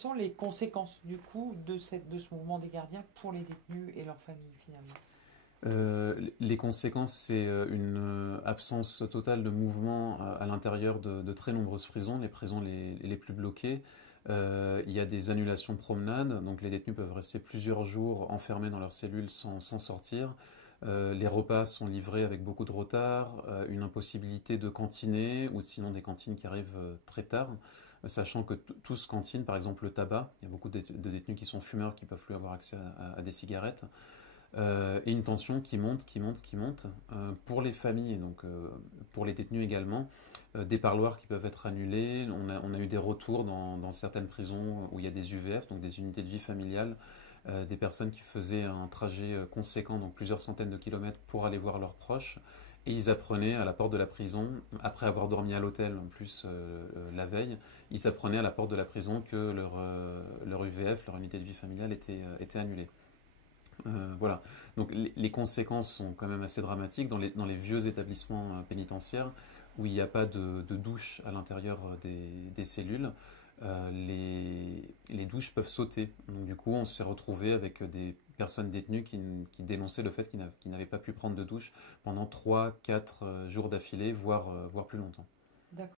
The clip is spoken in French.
sont les conséquences du coup de ce mouvement des gardiens pour les détenus et leurs familles finalement? Les conséquences, c'est une absence totale de mouvement à l'intérieur de très nombreuses prisons, les prisons les plus bloquées. Il y a des annulations de promenades, donc les détenus peuvent rester plusieurs jours enfermés dans leurs cellules sans sortir. Les repas sont livrés avec beaucoup de retard, une impossibilité de cantiner, ou sinon des cantines qui arrivent très tard, sachant que tous cantinent, par exemple le tabac. Il y a beaucoup de détenus qui sont fumeurs qui ne peuvent plus avoir accès à des cigarettes. Et une tension qui monte, qui monte, qui monte. Pour les familles, et donc pour les détenus également, des parloirs qui peuvent être annulés. On a eu des retours dans certaines prisons où il y a des UVF, donc des unités de vie familiale, des personnes qui faisaient un trajet conséquent, donc plusieurs centaines de kilomètres pour aller voir leurs proches. Et ils apprenaient à la porte de la prison, après avoir dormi à l'hôtel en plus la veille, ils apprenaient à la porte de la prison que leur UVF, leur unité de vie familiale, était annulée. Voilà. Donc les conséquences sont quand même assez dramatiques dans les vieux établissements pénitentiaires où il n'y a pas de douche à l'intérieur des cellules. Les douches peuvent sauter. Donc du coup, on s'est retrouvé avec des personnes détenues qui dénonçaient le fait qu'ils n'avaient pas pu prendre de douche pendant 3, 4 jours d'affilée, voire plus longtemps.